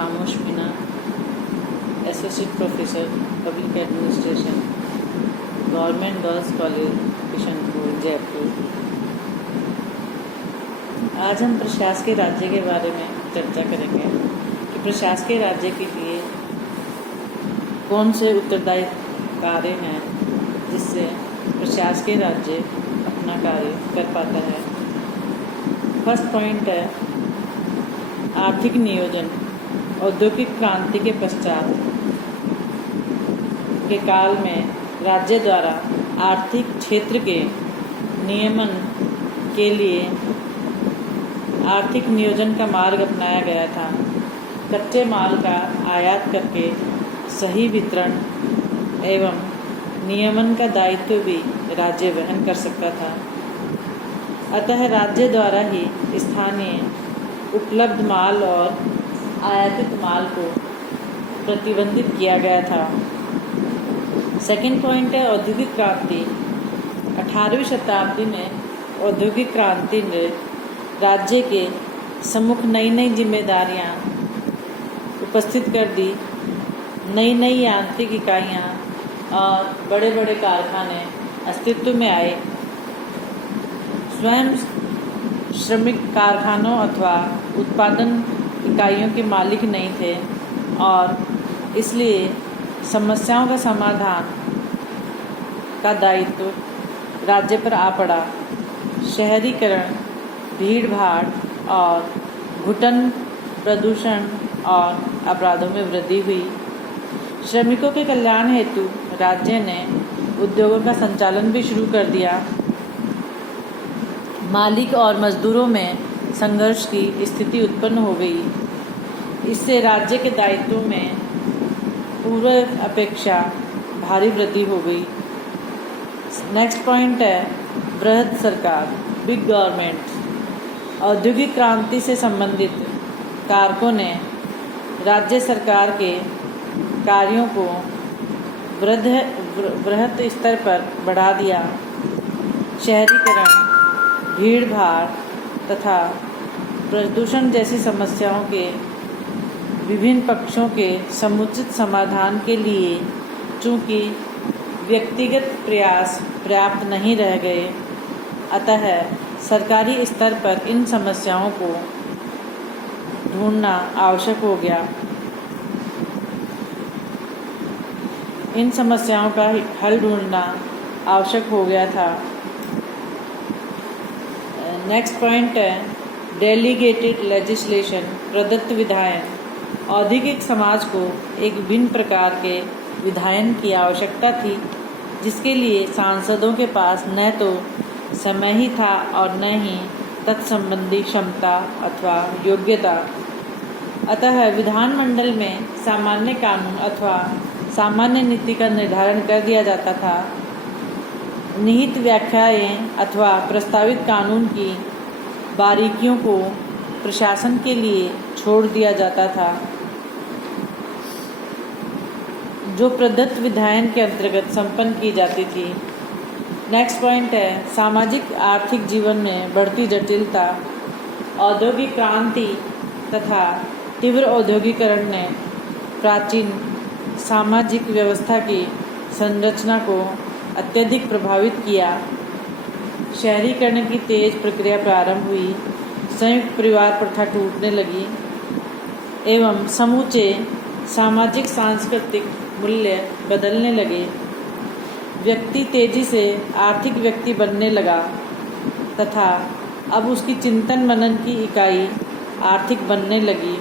खामोश Meena, associate professor public administration, government girls college Kishanpur Jaipur. आज हम प्रशासकीय राज्य के बारे में चर्चा करेंगे कि प्रशासकीय राज्य के लिए कौन से उत्तरदायी कार्य हैं जिससे प्रशासकीय राज्य अपना कार्य कर पाता है। फर्स्ट पॉइंट है आर्थिक नियोजन। औद्योगिक क्रांति के पश्चात के काल में राज्य द्वारा आर्थिक क्षेत्र के नियमन के लिए आर्थिक नियोजन का मार्ग अपनाया गया था। कच्चे माल का आयात करके सही वितरण एवं नियमन का दायित्व भी राज्य वहन कर सकता था। अतः राज्य द्वारा ही स्थानीय उपलब्ध माल और आयातित माल को प्रतिबंधित किया गया था। सेकंड पॉइंट है औद्योगिक क्रांति। 18वीं शताब्दी में औद्योगिक क्रांति ने राज्य के सम्मुख नई नई जिम्मेदारियां उपस्थित कर दी। नई नई यांत्रिक इकाइयां और बड़े बड़े कारखाने अस्तित्व में आए। स्वयं श्रमिक कारखानों अथवा उत्पादन इकाइयों के मालिक नहीं थे और इसलिए समस्याओं का समाधान का दायित्व राज्य पर आ पड़ा। शहरीकरण, भीड़ भाड़ और घुटन, प्रदूषण और अपराधों में वृद्धि हुई। श्रमिकों के कल्याण हेतु राज्य ने उद्योगों का संचालन भी शुरू कर दिया। मालिक और मजदूरों में संघर्ष की स्थिति उत्पन्न हो गई। इससे राज्य के दायित्वों में पूर्व अपेक्षा भारी वृद्धि हो गई। नेक्स्ट पॉइंट है बृहद सरकार, बिग गवर्नमेंट। औद्योगिक क्रांति से संबंधित कारकों ने राज्य सरकार के कार्यों को बृहद स्तर पर बढ़ा दिया। शहरीकरण, भीड़ भाड़ तथा प्रदूषण जैसी समस्याओं के विभिन्न पक्षों के समुचित समाधान के लिए चूँकि व्यक्तिगत प्रयास पर्याप्त नहीं रह गए, अतः सरकारी स्तर पर इन समस्याओं को ढूंढना आवश्यक हो गया। इन समस्याओं का हल ढूंढना आवश्यक हो गया था। नेक्स्ट पॉइंट है डेलीगेटेड लेजिस्लेशन, प्रदत्त विधायन। औद्योगिक समाज को एक भिन्न प्रकार के विधायन की आवश्यकता थी जिसके लिए सांसदों के पास न तो समय ही था और न ही तत्संबंधी क्षमता अथवा योग्यता। अतः विधानमंडल में सामान्य कानून अथवा सामान्य नीति का निर्धारण कर दिया जाता था। निहित व्याख्याएं अथवा प्रस्तावित कानून की बारीकियों को प्रशासन के लिए छोड़ दिया जाता था जो प्रदत्त विधायन के अंतर्गत संपन्न की जाती थी। नेक्स्ट पॉइंट है सामाजिक आर्थिक जीवन में बढ़ती जटिलता। औद्योगिक क्रांति तथा तीव्र औद्योगिकरण ने प्राचीन सामाजिक व्यवस्था की संरचना को अत्यधिक प्रभावित किया। शहरीकरण की तेज प्रक्रिया प्रारंभ हुई। संयुक्त परिवार प्रथा टूटने लगी एवं समूचे सामाजिक सांस्कृतिक मूल्य बदलने लगे। व्यक्ति तेजी से आर्थिक व्यक्ति बनने लगा तथा अब उसकी चिंतन मनन की इकाई आर्थिक बनने लगी।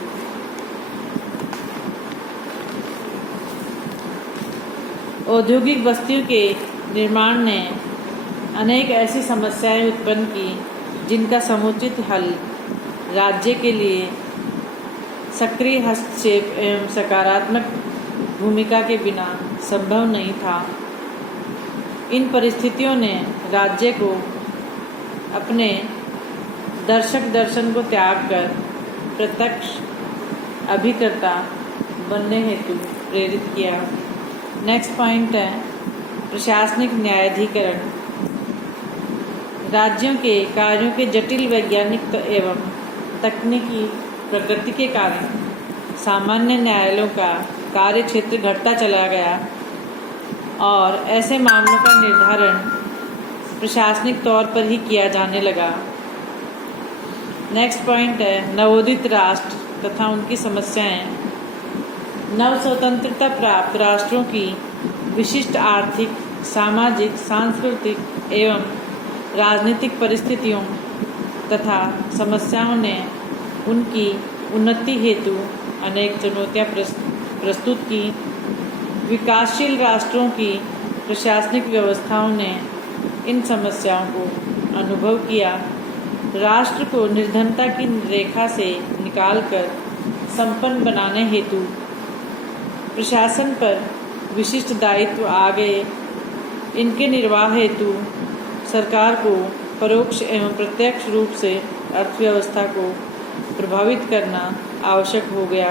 औद्योगिक बस्तियों के निर्माण ने अनेक ऐसी समस्याएं उत्पन्न की जिनका समुचित हल राज्य के लिए सक्रिय हस्तक्षेप एवं सकारात्मक भूमिका के बिना संभव नहीं था। इन परिस्थितियों ने राज्य को अपने दर्शन को त्याग कर प्रत्यक्ष अभिकर्ता बनने हेतु प्रेरित किया। नेक्स्ट पॉइंट है प्रशासनिक न्यायाधिकरण। राज्यों के कार्यों के जटिल वैज्ञानिक एवं तकनीकी प्रकृति के कारण सामान्य न्यायालयों का कार्य क्षेत्र घटता चला गया और ऐसे मामलों का निर्धारण प्रशासनिक तौर पर ही किया जाने लगा। नेक्स्ट पॉइंट है नवोदित राष्ट्र तथा उनकी समस्याएं। नव स्वतंत्रता प्राप्त राष्ट्रों की विशिष्ट आर्थिक, सामाजिक, सांस्कृतिक एवं राजनीतिक परिस्थितियों तथा समस्याओं ने उनकी उन्नति हेतु अनेक चुनौतियां प्रस्तुत की। विकासशील राष्ट्रों की प्रशासनिक व्यवस्थाओं ने इन समस्याओं को अनुभव किया। राष्ट्र को निर्धनता की रेखा से निकालकर संपन्न बनाने हेतु प्रशासन पर विशिष्ट दायित्व आ गए। इनके निर्वाह हेतु सरकार को परोक्ष एवं प्रत्यक्ष रूप से अर्थव्यवस्था को प्रभावित करना आवश्यक हो गया।